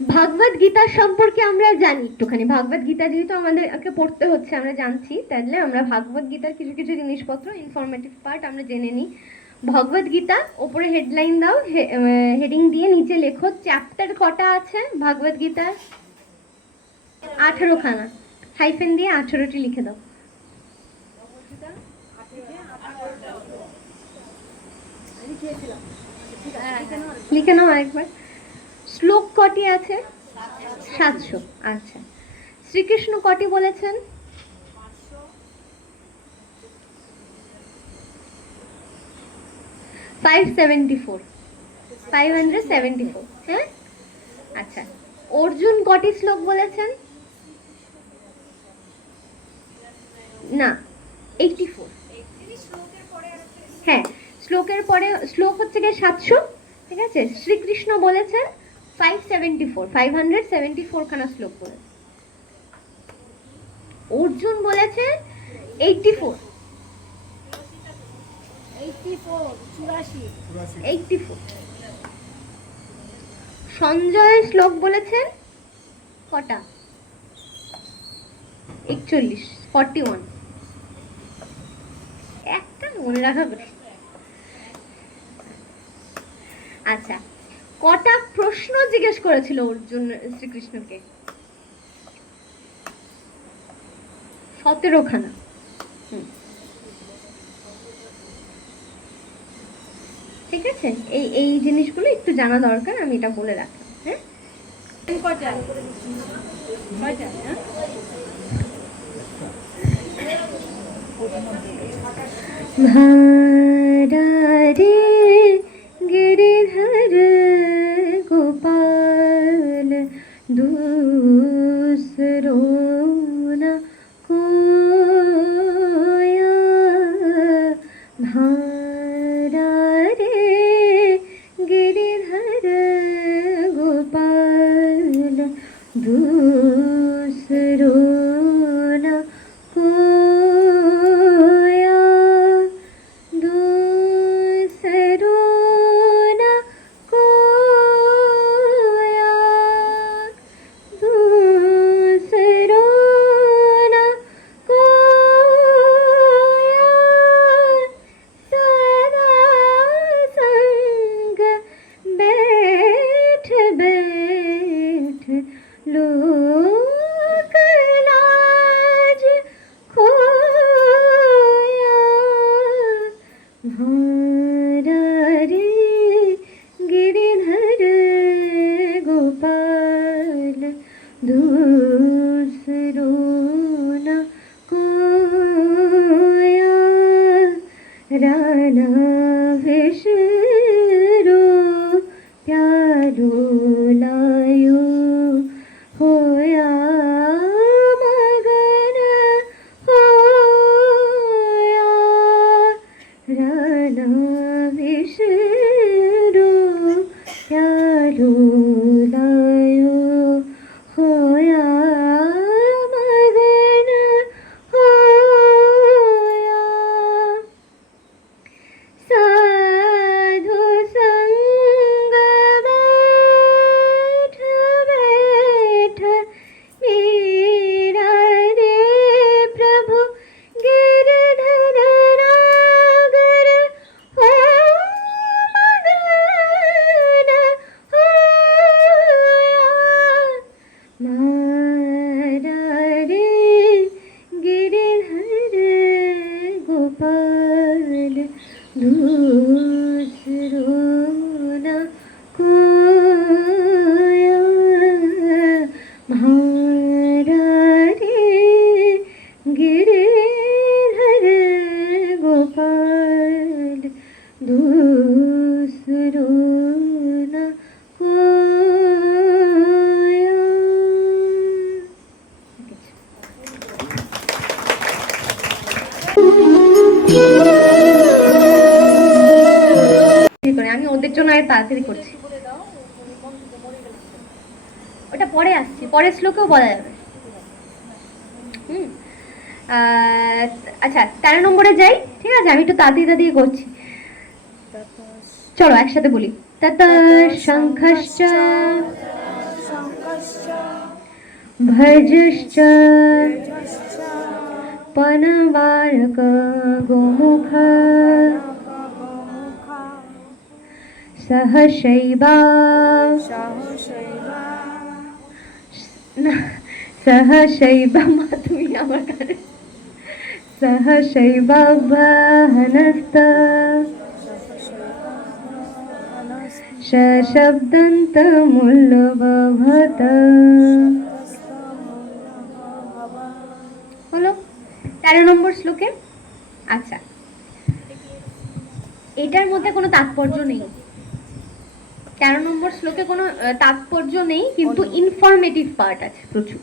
ভাগবত গীতার সম্পর্কে আমরা জানি একটুখানি। ভাগবত গীতা যেহেতু আমাদেরকে পড়তে হচ্ছে, আমরা জানছি, তাহলে আমরা ভাগবত গীতার কিছু কিছু জিনিসপত্র, ইনফরমেটিভ পার্ট আমরা জেনে নিই। ভগবত গীতা ওপরে হেডলাইন দাও, হেডিং দিয়ে নিচে লেখো চ্যাপ্টার কটা আছে ভাগবত গীতার। 18খানা, হাইফেন দিয়ে 18টি লিখে দাও। লিখে নাও আরেকবার। শ্লোক কটি আছে? 700। আচ্ছা, শ্রীকৃষ্ণ কটি বলেছেন? 574। 574, হ্যাঁ। আচ্ছা, অর্জুন কটি শ্লোক বলেছেন? না, 84। হ্যাঁ, শ্লোকের পরে শ্লোক হচ্ছে গিয়ে 700, ঠিক আছে। শ্রীকৃষ্ণ বলেছেন 574, 574 খানা শ্লোক বলেছেন। অর্জুন বলেছে 84। 84। সঞ্জয় শ্লোক বলেছেন কটা? 41, 41। একটা মনে রাখা কঠিন। আচ্ছা, কটা প্রশ্ন জিজ্ঞেস করেছিল অর্জুন শ্রীকৃষ্ণকে? 17খানা। ঠিক আছে, এই এই জিনিসগুলো একটু জানা দরকার, আমি এটা বলে রাখলাম। হ্যাঁ, ভারে गिरिधर गोपाल दूसरों न कोया, भारा रे गिरिधर गोपाल दूसरों न कोया, আমি ওদের জন্য আর তাড়াতাড়ি করছি, ওটা পরে আসছি, পরের শ্লোকেও বলা যাবে। আচ্ছা, 13 নম্বরে যাই, ঠিক আছে। আমি একটু তাড়াতাড়ি করছি, চলো একসাথে বলি। তত শঙ্খশ্চ भजश्च पनवारक गोमुख सहशैवा सहशैव তুমি আমার কাছে सहशैवाभ्यहनस्त शब्दन्तमुल्लभत হলো 13 নম্বর শ্লোকে। আচ্ছা, এটার মধ্যে কোনো তাৎপর্য নেই, 13 নম্বর শ্লোকে কোনো তাৎপর্য নেই, কিন্তু ইনফরমেটিভ পার্ট আছে প্রচুর।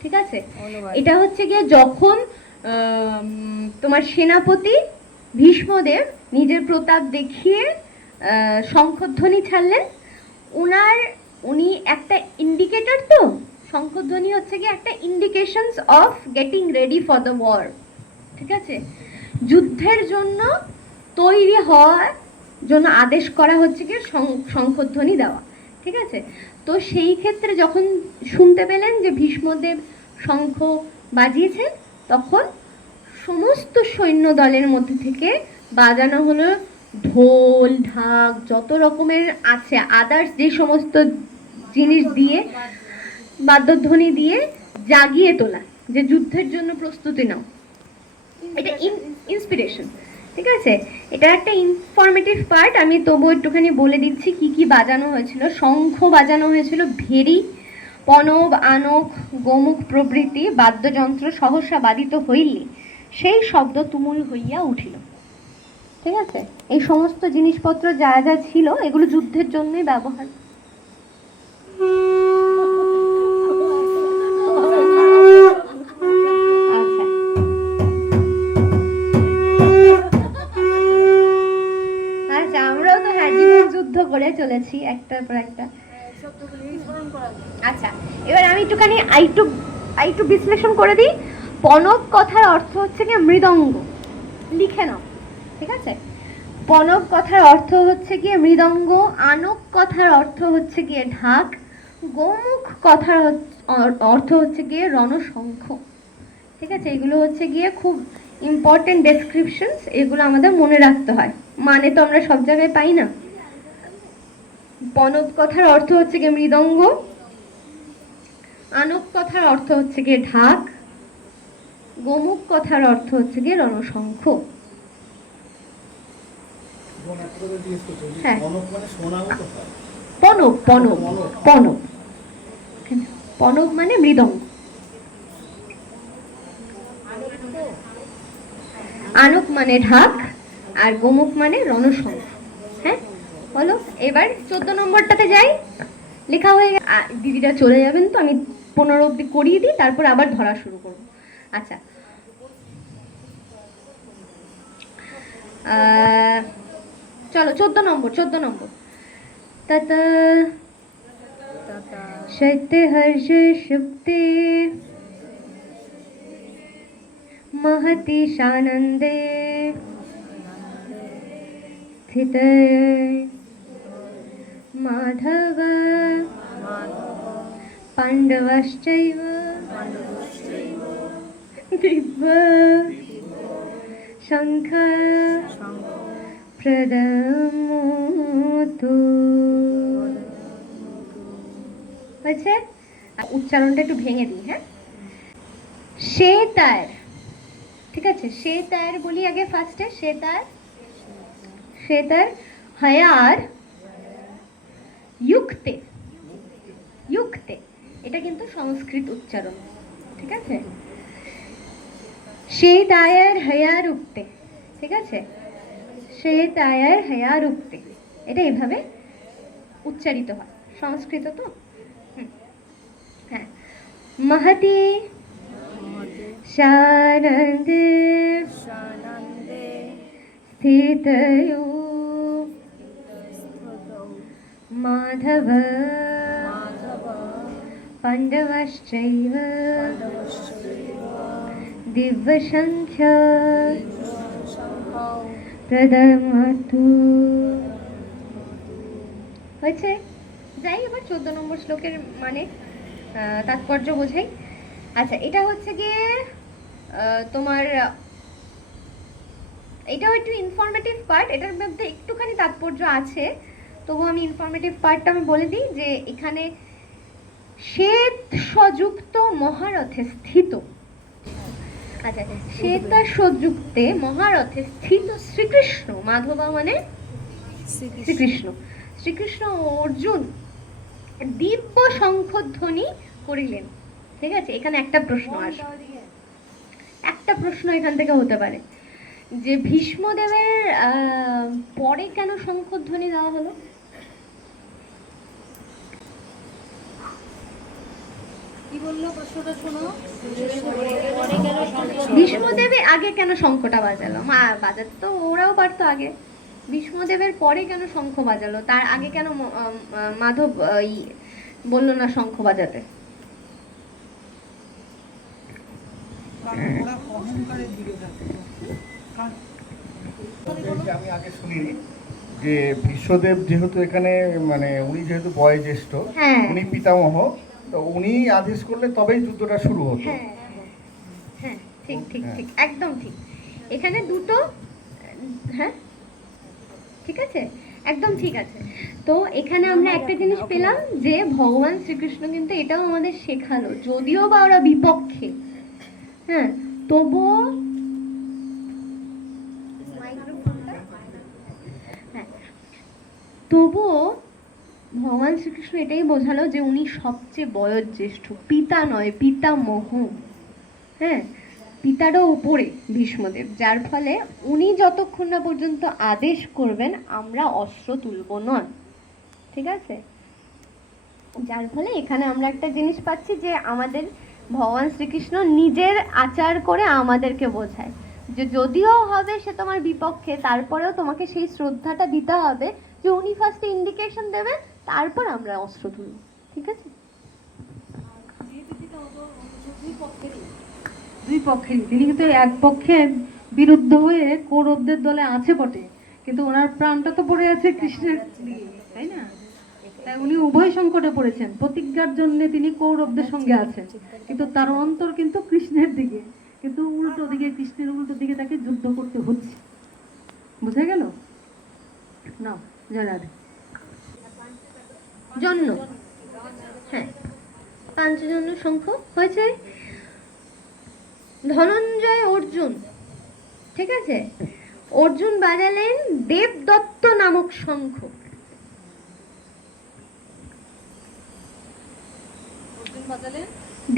ঠিক আছে, এটা হচ্ছে গিয়ে যখন তোমার সেনাপতি ভীষ্মদেব নিজের প্রতাপ দেখিয়ে শঙ্খধ্বনি ছাড়লেন, উনি একটা ইন্ডিকেটর, তো শঙ্খধ্বনি হচ্ছে গিয়ে একটা indications of getting ready for the war. ঠিক আছে, যুদ্ধের জন্য তৈরি হওয়ার জন্য আদেশ করা হচ্ছে কি শঙ্খধ্বনি দেওয়া। ঠিক আছে, তো সেই ক্ষেত্রে যখন শুনতে পেলেন যে ভীষ্মদেব শঙ্খ বাজিয়েছেন, তখন সমস্ত সৈন্য দলের মধ্যে থেকে বাজানো হলো ঢোল ঢাক, যত রকমের আছে আদার্স যে সমস্ত জিনিস দিয়ে বাদ্যধ্বনি দিয়ে জাগিয়ে তোলা, যে যুদ্ধের জন্য প্রস্তুতি নাও। এটা ইন্সপিরেশন। ঠিক আছে, এটা একটা ইনফরমেটিভ পার্ট। আমি তবু একটুখানি বলে দিচ্ছি কি কি বাজানো হয়েছিল। শঙ্খ বাজানো হয়েছিল, ভেরি, পনব, আনক, গোমুখ প্রভৃতি বাদ্যযন্ত্র সহসা বাদিত হইলে সেই শব্দ তুমুল হইয়া উঠিল। ঠিক আছে, এই সমস্ত জিনিসপত্র যা যা ছিল এগুলো যুদ্ধের জন্যই ব্যবহার। আচ্ছা, আচ্ছা, আমরাও তো হ্যাঁ জীবন যুদ্ধ করে চলেছি একটার পর একটা। আচ্ছা, এবার আমি একটুখানি আইটু বিশ্লেষণ করে দিই। পনব কথার অর্থ হচ্ছে কি মৃদঙ্গ, লিখে নাও। ঠিক আছে, পনব কথার অর্থ হচ্ছে গিয়ে মৃদঙ্গ, আনক কথার অর্থ হচ্ছে গিয়ে ঢাক, গোমুখ কথার অর্থ হচ্ছে গিয়ে রণশঙ্খ। ঠিক আছে, এগুলো হচ্ছে গিয়ে খুব ইম্পর্টেন্ট ডেসক্রিপশনস, এগুলো আমাদের মনে রাখতে হয়, মানে তো আমরা সব জায়গায় পাই না। পনব কথার অর্থ হচ্ছে গিয়ে মৃদঙ্গ, আনক কথার অর্থ হচ্ছে গিয়ে ঢাক, গোমুখ কথার অর্থ হচ্ছে গিয়ে রণশঙ্খ। হ্যাঁ, পনব পনব পনব পনব মানে মৃদঙ্গ, আনক মানে ঢাক, আর গোমুখ মানে রণশঙ্খ। হ্যাঁ, বলো এবার 14 নম্বরটাতে যাই। লেখা হয়ে দিদিরা চলে যাবেন, তো আমি 15 অব্দি করিয়ে দিই, তারপর আবার ধরা শুরু করব। আচ্ছা, চলো 14 নম্বর। তত শৈত্য হর্ষ সুপ্তে महति सानन्दे स्थित माधव पाण्डवश्चैव दिव्य शङ्ख प्रदमोतु। হয়েছে? উচ্চারণটা একটু ভেঙে দিই। হ্যাঁ, শ্বেতার, ঠিক আছে, শ্বেতার বলি আগে ফার্স্টে। শ্বেতার হায়ার ইউক্তে, এটা কিন্তু সংস্কৃত উচ্চারণ। ঠিক আছে, শ্বেতায়ার হায়ার উক্তে। ঠিক আছে, শ্বেতায়ার হায়ার উক্তে, এটা এইভাবে উচ্চারিত হয়, সংস্কৃত তো। হ্যাঁ, महति सानन्दे स्थितयो माधव पाण्डवश्चैव दिव्यसङ्ख्य प्रदमतु। হয়েছে? যাই এবার 14 নম্বর শ্লোকের মানে। তাৎপর্য বোঝাই। আচ্ছা, এটা হচ্ছে গিয়ে তোমার এটাও একটু ইনফরমেটিভ পার্ট, এটার মধ্যে একটুখানি তাৎপর্য আছে, তবু আমি ইনফরমেটিভ পার্টটা আমি বলে দিই যে এখানে শ্বেত সযুক্ত মহারথে স্থিত, আচ্ছা শ্বেতা সযুক্তে মহারথে স্থিত শ্রীকৃষ্ণ, মাধবা মানে শ্রীকৃষ্ণ, শ্রীকৃষ্ণ ও অর্জুন দিব্য শঙ্খধ্বনি করিলেন। ঠিক আছে, এখানে একটা প্রশ্ন আসবে, একটা প্রশ্ন এখান থেকে হতে পারে যে ভীষ্মদেবের পরে কেন শঙ্খধ্বনি দেওয়া হলো? কি বললো প্রশ্নটা শোনো। ভীষ্মদেবে আগে কেন শঙ্খটা বাজালো? বাজাতে তো ওরাও পারতো আগে, ভীষ্মদেবের পরে কেন শঙ্খ বাজালো? তার আগে কেন মাধব বললো না শঙ্খ বাজাতে? আমি আগে শুনিনি যে ভীষ্মদেব যেহেতু এখানে মানে উনি যেহেতু বয়োজ্যেষ্ঠ, উনি পিতামহ, তো উনি আদেশ করলে তবেই যুদ্ধটা শুরু হতো। হ্যাঁ হ্যাঁ, ঠিক ঠিক ঠিক, একদম ঠিক। এখানে দুটো, হ্যাঁ ঠিক আছে, একদম ঠিক আছে। তো এখানে আমরা একটা জিনিস পেলাম যে ভগবান শ্রীকৃষ্ণ কিন্তু এটাও আমাদের শেখালো, যদিও বা ওরা বিপক্ষে, হ্যাঁ তবুও তবুও ভগবান শ্রীকৃষ্ণ এটাই বোঝালো যে উনি সবচেয়ে বয়োজ্যেষ্ঠ, পিতা নয় পিতামহ, হ্যাঁ পিতারও উপরে ভীষ্মদেব, যার ফলে উনি যতক্ষণ না পর্যন্ত আদেশ করবেন আমরা অস্ত্র তুলব নয়। ঠিক আছে, যার ফলে এখানে আমরা একটা জিনিস পাচ্ছি যে আমাদের ভগবান শ্রীকৃষ্ণ নিজের আচার করে আমাদেরকে বোঝায় যে যদিও হবে সে তোমার বিপক্ষে, তারপরেও তোমাকে সেই শ্রদ্ধাটা দিতে হবে যে উনি ফার্স্টে ইন্ডিকেশন দেবে, তারপর আমরা অস্ত্র তুলব। ঠিক আছে, দুই পক্ষেরই, তিনি কিন্তু এক পক্ষে বিরুদ্ধ হয়ে কৌরবদের দলে আছে বটে, কিন্তু ওনার প্রাণটা তো পড়ে আছে কৃষ্ণের দিকে, তাই না? তাই উনি উভয় সংকটে পড়েছেন, প্রতিজ্ঞার জন্য তিনি কৌরবদের সঙ্গে আছেন, কিন্তু তার অন্তর কিন্তু কৃষ্ণের দিকে, কিন্তু উল্টো দিকে, কৃষ্ণের উল্টো দিকে তাকে যুদ্ধ করতে হচ্ছে। বুঝা গেল না? জয় রাধে। জন্য, হ্যাঁ পাঞ্চজন্য শঙ্খ হয়েছে। ধনঞ্জয় অর্জুন, ঠিক আছে, অর্জুন বাজালেন দেবদত্ত নামক শঙ্খ।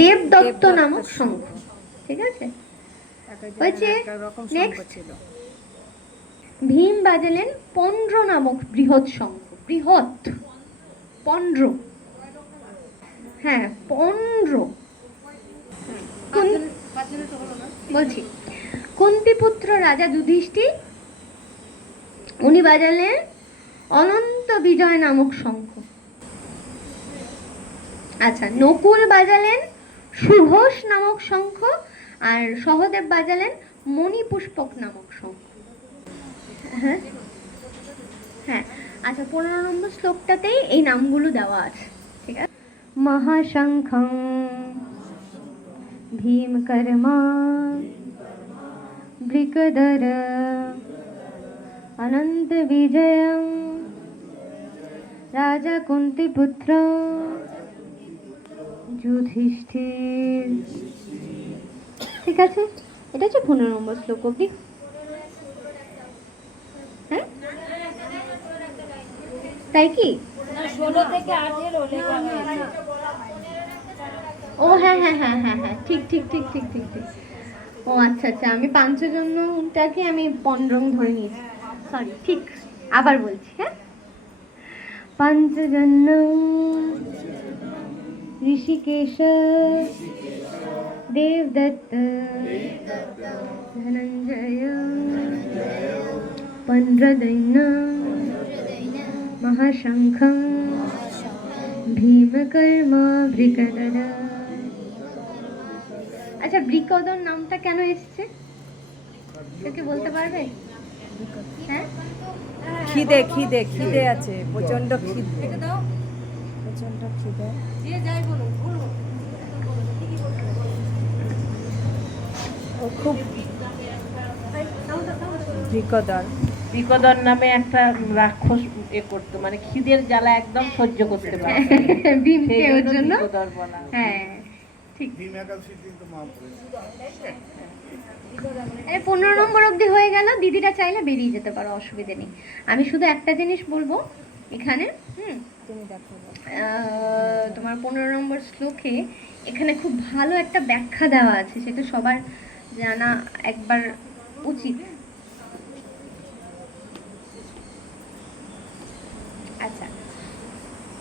দেবদত্ত নামক শঙ্খ, ঠিক আছে হয়েছে। নেক্সট ভীম বাজালেন পন্ড্র নামক বৃহৎ শঙ্খ, বৃহৎ পন্ড্র, হ্যাঁ পন্ড্র। বলছি কুন্তিপুত্র রাজা যুধিষ্ঠির উনি বাজালেন অনন্ত বিজয় নামক শঙ্খ। আচ্ছা, নকুল বাজালেন সুঘোষ নামক শঙ্খ, আর সহদেব বাজালেন মণিপুষ্পক নামক শঙ্খ। হ্যাঁ হ্যাঁ, আচ্ছা 15 নম্বর শ্লোকটাতেই এই নামগুলো দেওয়া আছে। ঠিক আছে, মহাশঙ্খং ভীমকর্মা বৃকদর অনন্ত বিজয়ং রাজা কুন্তিপুত্র যুধিষ্ঠির। ঠিক আছে, এটা হচ্ছে 15 নম্বর শ্লোক অব্দি। হ্যাঁ তাই কি? 16 থেকে 18 লেখা হয়েছে। ও হ্যাঁ হ্যাঁ হ্যাঁ হ্যাঁ হ্যাঁ, ঠিক ঠিক ঠিক ঠিক ঠিক ঠিক। ও আচ্ছা আচ্ছা, আমি পাঞ্চজন্যটাকে আমি পন্ড্রং ধরে নিয়েছি, সরি। ঠিক, আবার বলছি, হ্যাঁ পাঞ্চজন্য ঋষিকেশ দেবদত্ত ধনঞ্জয় পন্ড্রদৈন্য মহাশঙ্খং ভীমকর্ম বৃকদর। আচ্ছা, বৃকদর নামটা কেন এসছে কেউ কি বলতে পারবে? হ্যাঁ খিদে খিদে খিদে আছে, প্রচন্ড খিদে, প্রচন্ড খিদে। যে যাই বলো খুব বিকদর বিকদর নামে একটা রাক্ষস করতো, মানে খিদের জ্বালা একদম সহ্য করতে পারে ভীমকে সেই ওর জন্য জন্য বিকদর বলা। হ্যাঁ ঠিক। ভীম একাদশীর দিন তো মহাপুরুষ। 15 নম্বর অবধি হয়ে গেল। দিদিরা চাইলে বেরিয়ে যেতে পারো, অসুবিধে নেই। আমি শুধু একটা জিনিস বলবো এখানে, তোমার 15 নম্বর শ্লোকে এখানে খুব ভালো একটা ব্যাখ্যা দেওয়া আছে, সেটা সবার জানা একবার উচিত। আচ্ছা,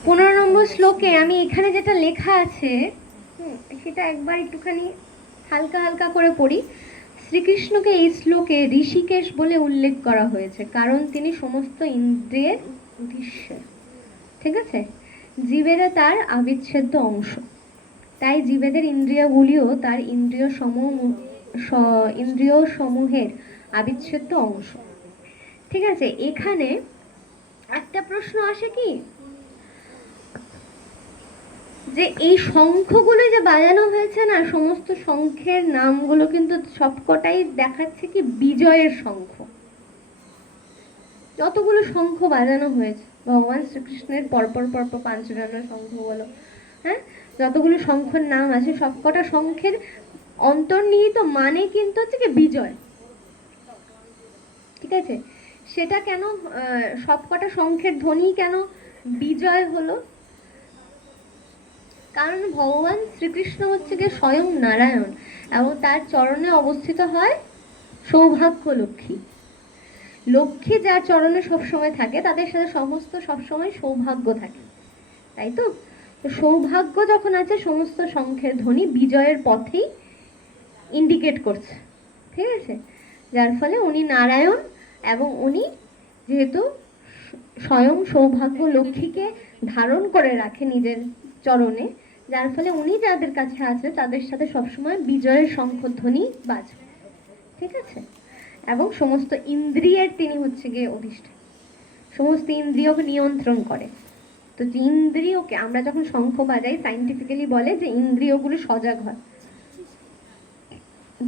15 নম্বর শ্লোকে আমি এখানে যেটা লেখা আছে সেটা একবার একটুখানি হালকা হালকা করে পড়ি। শ্রীকৃষ্ণকে এই শ্লোকে ঋষিকেশ বলে উল্লেখ করা হয়েছে, কারণ তিনি সমস্ত ইন্দ্রিয়ের অধীশ্বর। ঠিক আছে, জীবেরা তার অবিচ্ছেদ্য অংশ, তাই জীবেদের ইন্দ্রিয়গুলিও তার ইন্দ্রিয় সমূহের অবিচ্ছেদ্য অংশ। ঠিক আছে, এখানে একটা প্রশ্ন আসে কি, যে এই শঙ্খগুলো যে বাজানো হয়েছে না, সমস্ত শঙ্খের নামগুলো কিন্তু সবকটাই দেখাচ্ছে কি বিজয়ের শঙ্খ। যতগুলো শঙ্খ বাজানো হয়েছে ভগবান শ্রীকৃষ্ণের পরপর পরপর পাঞ্চজন্য শঙ্খ বলো, হ্যাঁ, যতগুলো শঙ্খের নাম আছে সবকটা শঙ্খের অন্তর্নিহিত মানে কিন্তু হচ্ছে কি বিজয়। ঠিক আছে, সেটা কেন সবকটা শঙ্খের ধ্বনি কেন বিজয় হলো? কারণ ভগবান শ্রীকৃষ্ণ হচ্ছে গিয়ে স্বয়ং নারায়ণ এবং তার চরণে অবস্থিত হয় সৌভাগ্য লক্ষ্মী। লক্ষ্মী যার চরণে সবসময় থাকে তাদের সাথে সমস্ত সবসময় সৌভাগ্য থাকে, তাই তো? তো সৌভাগ্য যখন আছে, সমস্ত শঙ্খের ধ্বনি বিজয়ের পথেই ইন্ডিকেট করছে। ঠিক আছে, যার ফলে উনি নারায়ণ এবং উনি যেহেতু স্বয়ং সৌভাগ্য লক্ষ্মীকে ধারণ করে রাখে নিজের চরণে, যার ফলে উনি যাদের কাছে আছে তাদের সাথে সবসময় বিজয়ের শঙ্খধ্বনি বাজবে। ঠিক আছে, এবং সমস্ত ইন্দ্রিয়ের তিনি হচ্ছে গিয়ে অধিষ্ঠান, সমস্ত ইন্দ্রিয়কে নিয়ন্ত্রণ করে। তো যে ইন্দ্রিয়কে আমরা যখন শঙ্খ বাজাই, সাইন্টিফিক্যালি বলে যে ইন্দ্রিয়গুলো সজাগ হয়।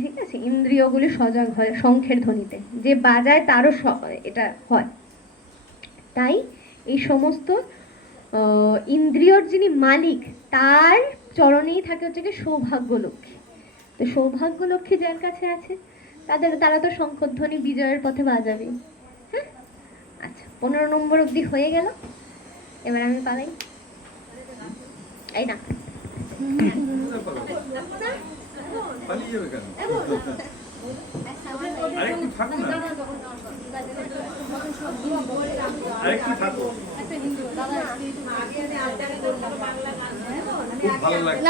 ঠিক আছে, ইন্দ্রিয়গুলি সজাগ হয় শঙ্খের ধ্বনিতে, যে বাজায় তারও এটা হয়। তাই এই সমস্ত ইন্দ্রিয়র যিনি মালিক তার চরণেই থাকে হচ্ছে কি সৌভাগ্য লক্ষ্মী। তো সৌভাগ্য লক্ষ্মী যার কাছে আছে তারা তো শঙ্খধ্বনি বিজয়ের পথে বাজাবে। হ্যাঁ, আচ্ছা, 15 নম্বর অবধি হয়ে গেল। এবার আমি পালাই, এই না পালিয়ে যাবে কেন? আরেকটু থাকো না, আরেকটু থাকো, খুব ভালো লাগছে।